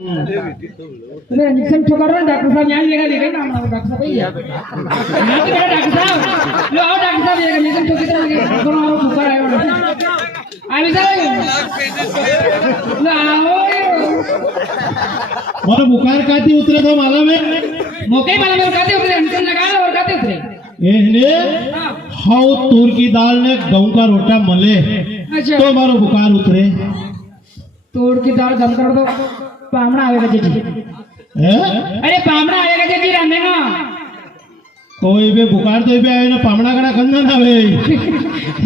अरे निकल ठोकर रहा डॉक्टर साहब यहाँ लेगा लेगा ना हमारा डॉक्टर साहब यहाँ तो मेरा डॉक्टर साहब लो आओ डॉक्टर साहब लेगा निकल ठोकर तरह लेगा दोनों आओ ठोकर आए वाला आगे साहब लो आओ और बुखार काती उतरे तो मालूम है मौके वाला मेरे काते उतरे निकल लगा और काते उतरे ये ने हाउ तूर की दाल ने गेहूं का रोटा मले तो मारो बुखार उतरे तूर की दाल गम कर दो पामड़ा आवेगा जी अरे पामड़ा आवेगा जी रांधे ना कोई भी बुखार तो भी आवे ना पामड़ा कड़ा कंदन आवे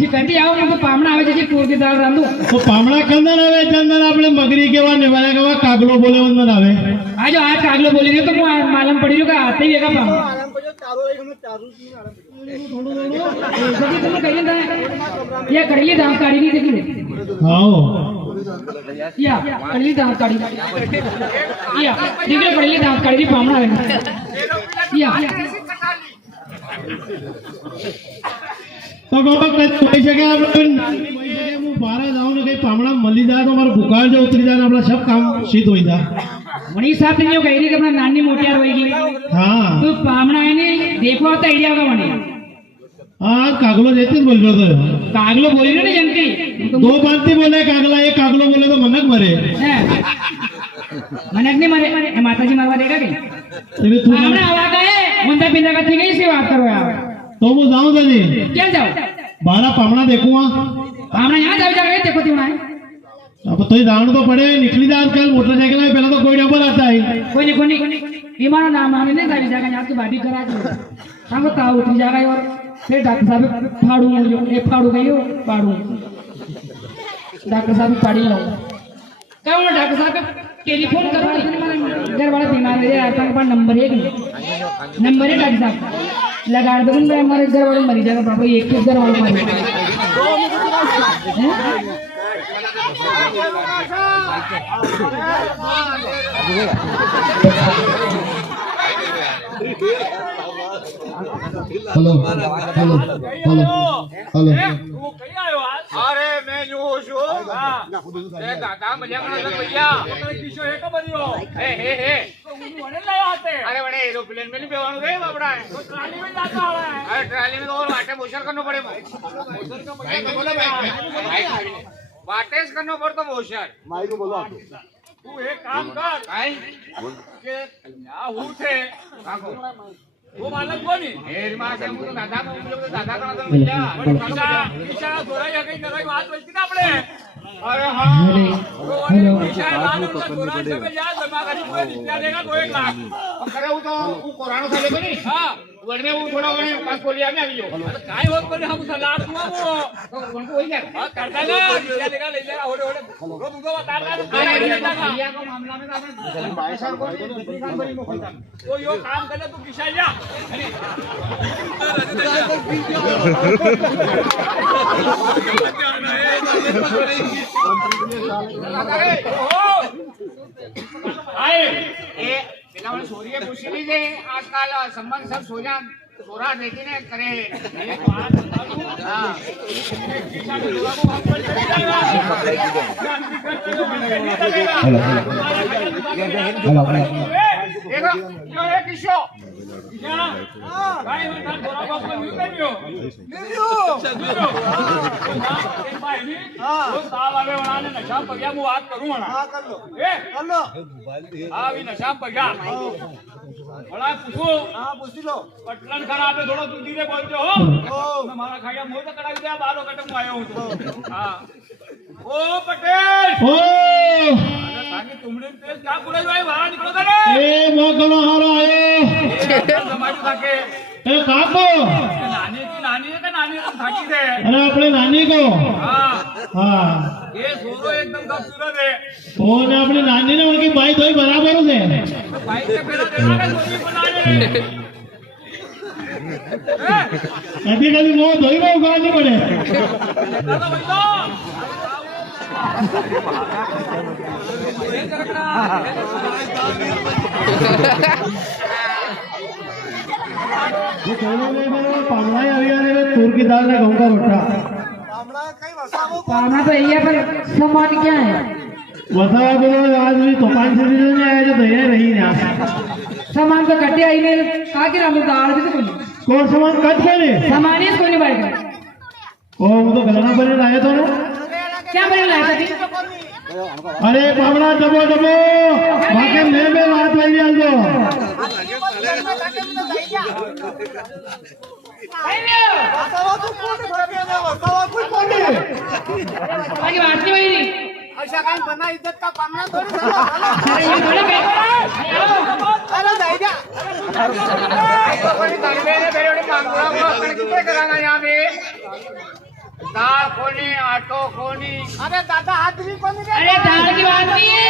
कंटी आओ ना तो पामड़ा आवे जी तूर की दाल रांधो तो पामड़ा कंदन आवे चंदन आपले मगरी केवा नेवाया केवा कागलो बोले वंदन आवे आज आज कागलो बोले रे तो मालूम पड़ी रो का आते ही है का पामड़ा मालूम पड़ो चारो एक में चारू सभी तुम कहिए ना ये कड़ली दाम काड़ी नहीं देखी हां या कड़ली दाम काड़ी या देखो कड़ली दाम काड़ी पामड़ा है या तो बाबा कई जगह आपण હું બારા જાઉં ને કઈ પામડા મળી જાય તો મારો બુખાર જો ઉતરી જાય ને આપણા सब काम शीत होई जा मनी साथ ने कही रही कि अपना नानी मोटियार होएगी हां तो पामड़ा है ने देखो तो आईडिया होगा मनी हां कागलो देते बोल रहे हो कागलो बोली ना जनती दो बांती बोले कागला एक कागलो बोले तो मनक मरे मनक नहीं मरे माताजी मारवा देगा कहीं तेरे तू पामड़ा आवा गए मुंडा पिंडा का थी नहीं से बात करो यार तो मैं जाऊं दादी क्या जाओ बारा पामड़ा देखूंगा पामड़ा यहाँ जाओ जाओ देखो क्यों ना अब तो जान तो पड़े निकली जा आजकल मोटरसाइकिल में पहले तो कोई डबल आता है कोई नहीं बीमार नाम आने नहीं जारी जाएगा यहाँ की बाडी करा दो हम बताओ उठ जाएगा और फिर डॉक्टर साहब फाड़ू मुड़ियो ए फाड़ू गई हो फाड़ू डॉक्टर साहब पाड़ी लो क्या वो डॉक्टर साहब टेलीफोन करवा घर वाले बीमार है आपके पास नंबर है डॉक्टर साहब लगा दो मैं हमारे घर वाले मरी जाएगा बाबा एक ही घर वाले मरी हेलो हेलो हेलो हेलो अरे मैं जो हूँ ए दादा मजाक ना कर भैया किशो है का बनियो हे उन्होंने ले आते अरे बड़े एरोप्लेन में नहीं बेवानो रे बाबड़ा तो ट्राली में जाता है अरे ट्राली में तो और वाटे मोशर करनो पड़े मोशर का मतलब बोला भाई वाटेस करनो पड़तो मोशर माई को बोलो आप तू एक काम कर भाई के या हूं थे वो मालक कोणी हेर मां से तो दादा को लोग दादा का नाम भैया ईशा थोड़ा या कहीं कराई बात बोलती ना आपने अरे हां हेलो ईशा लाल का थोड़ा सब याद दिमाग में कोई जितना देगा 2 1 लाख अब करे वो तो वो कोरानो साले को नहीं हां वरने वो थोड़ा वने पास कोलिया में आवियो अरे काय होत कोने हम सलाह दुआ वो तो उनको वही कर हां करता ना जितना देगा ले लेगा ओडे ओडे रो तू तो बता रहा भैया का मामला में आपने भाई साहब को दुकान बड़ी मोखता तो यो काम करे तू किशा जा आजकल संबंध सब सोजा सोरा देखी ने करे एक बात बता दूं देखो यो एक किशो भाई मैं थोड़ा बाप को मिलियो वो साल आवे बनाने नशा पगया मु बात करूं ना हां कर लो हां भी नशा पगया बड़ा पूछो हां पूछ लो पटलन खड़ा पे थोड़ा तू धीरे बोलते हो हमारा खाया मोय तो कड़ा दिया बालो कटम आयो हूं हां ओ पटेल ओ ताकि तुमने तेज क्या पुरे भाई बाहर निकलो करे ए मोकलो हारो आयो समाज ताके ए काको नानी है का नानी तुम थाकी दे अरे अपने नानी को हां हां ये सोरो एकदम खूबसूरत है ओ ने अपनी नानी ने उनकी भाई दोई बराबर है भाई से पहले देखा का सोरी बनाने कभी कभी वो दोई को उगाड़नी पड़े दादा भाई तो पामड़ा तूर की दाल गेहूं का रोटा पामड़ा तो यही है पर सामान क्या है वसावा बोलो आज भी तूफान से में आया जो दया रही ना सामान तो कटे आई में कहा कि राम दाल भी तो कोई कौन सामान कट करे सामान ही कोई नहीं बैठ गया ओ वो तो गलना बने लाए तो ना क्या बने लाया था अरे पावड़ा दबो दबो बाकी में रात ले लिया दो बाकी बात नहीं हुई नहीं अशा काही बना इज्जत का पामना थोडी अरे ये बड़ा पे अरे जाई द्या कोणी तांबे ने बेरोडे मांगुरा को आपण किती करांगा यहाँ पे दाल कोणी आटो कोणी अरे दादा हात भी कोणी दे अरे दाल की बात नहीं है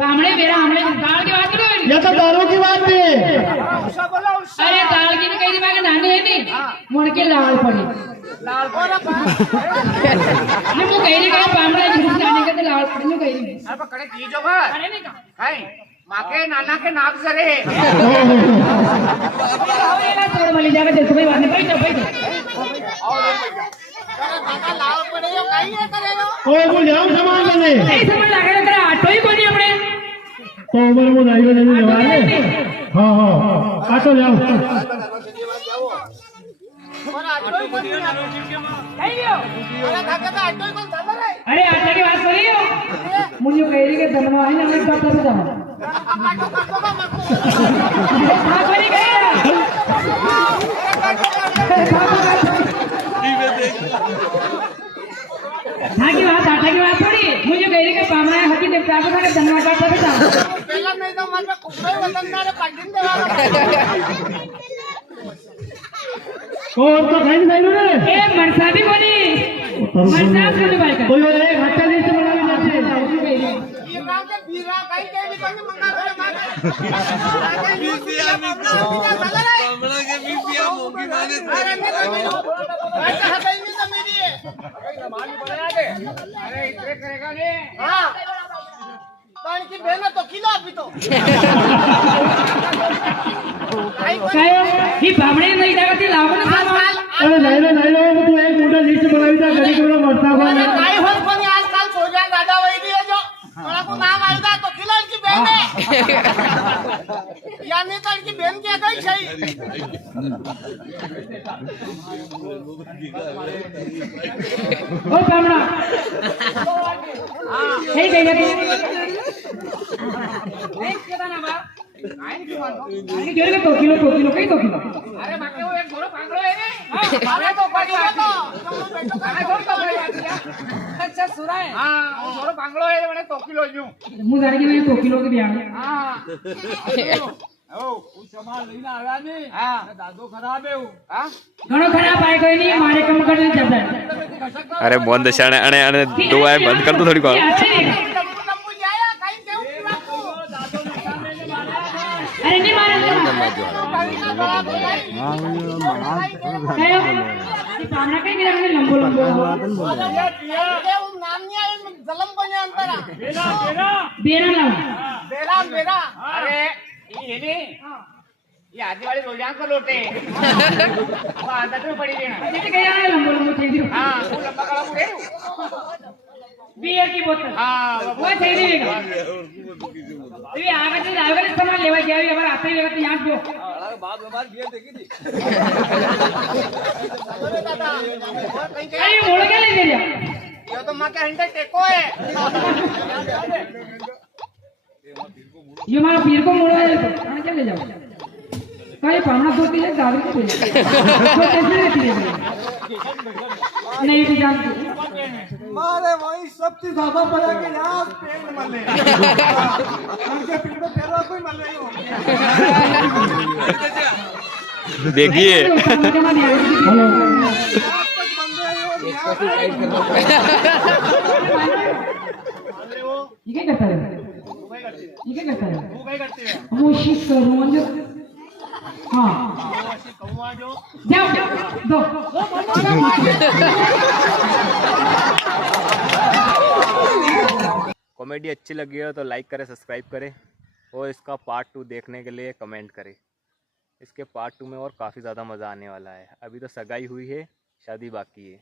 हमने मेरा हमने दाल की बात नहीं ये तो दारू की बात थी उषा बोला उषा अरे दाल की नहीं कही थी मैं नानी है नहीं मुड़ के लाल पड़ी लाल कोरा पा नहीं वो कही नहीं कहा पामड़ा झूठ नानी के तो लाल पड़ी नहीं कही नहीं अरे पकडे की जो बा अरे नहीं कहा काय माके नाना के नाक जरे थोड़ा मली जाकर जैसे कोई बात नहीं बैठो बैठो अरे दादा लाल पडे यो काही हे करेलो ओ वो जाओ सामान बने नहीं समझ लगे ना तेरा ऑटो ही कोनी अपने तो उम्र में नहीं नहीं जवान है हां हां आटो जाओ कोणा आटोय कोणी कही लियो अरे दादा का आटोय कोण झालं रे अरे आटे की बात करी हो मुझे कही थी कि धनवा है ना मैं कब तक जाऊँ काटो काटो का मको हाँ कोनी गया हाँ की बात आटा की बात थोड़ी मुझे कही थी कि पामरा हकी देवता को था कि धनवा का तक जाऊँ पहिला नाही तर माझा कुठे वतनदार पाठीन देवा और तो खाई नहीं रे ए मरसा भी कोनी मरसा कोनी बाई का कोई एक हट्टा लिस्ट बनावी जाते ये गाव के बीरा काही काही कोणी मंगा रे मागे कमला के बीपिया मोगी माने अरे मी तो मेरी आता हाताई मी तो मेरी है माली बना दे अरे इतने करेगा ने हां पण की बहन तो किलो अभी तो काय ही बामणे नाही जागा ती लावून सामान अरे नहीं लो तू एक मोटा लिस्ट बनावी जा घरी कोण मरता कोण काय होत कोणी आजकाल सोजा दादा वैदी है जो मला को नाम आईदा तो किलो की बहन है यानी तो की बहन की काही छई ओ बामणा हे गई रे नहीं केदा ना बा काय की मानो आणि गेले का 2 किलो काही 2 किलो अरे माके वो एक थोड़ा पांगड़ो है ने अरे तो पड़ी है तो काय थोड़ा पांगड़ो है अच्छा सुरा है हां वो थोड़ा पांगड़ो है मैंने 2 किलो यूं मुंह जाने के मैं 2 किलो के बियाह हां ओ હું સામાન લઈને આવ્યા ને हां દાદો ખરાબ હે हां ઘણો ખરાબ આય કોઈ નહીં મારે કમ કરીને જતા अरे बंद शाणे अने अने दो आए बंद कर दो थोड़ी को लंबू जाया काही केऊ की बात अरे नहीं मारे कयो ये पामड़ा के गिरा ने लंबो लंबो नाम नहीं आए जलम बने अंतरा बेरा लाओ बेरा बेरा अरे ये ने ये आदि वाली रोजान को लोटे आदत में पड़ी देना जैसे कया लंबो लंबो थे दियो हां वो लंबा कड़ा मुड़े बियर की बोतल हां वो चाहिए ये आगे से जाओगे इस सामान लेवा गया अभी हमारा आते ही लेगा तो यहाँ जो બાપ અમારી બેન દેખી હતી अरे मोड़ क्या ले दिया ये तो मां के हंडे टेको है ये हमारा पीर को मोड़ा है तो खाना क्या ले जाओ कहीं पामड़ा दो तीन दावरी को ले जाओ तो कैसे लेती है नहीं भी जानती મારે વહી સબથી ધાબા પડા કે યાર પેન મળે ઉનકે પીર में फेरवा कोई મળે देखिए हेलो ये क्या करता है ये क्या करता है वो शिक करूँ हाँ जाओ दो कॉमेडी अच्छी लगी हो तो लाइक करें सब्सक्राइब करें और इसका पार्ट 2 देखने के लिए कमेंट करें। इसके पार्ट 2 में और काफ़ी ज़्यादा मज़ा आने वाला है। अभी तो सगाई हुई है, शादी बाकी है।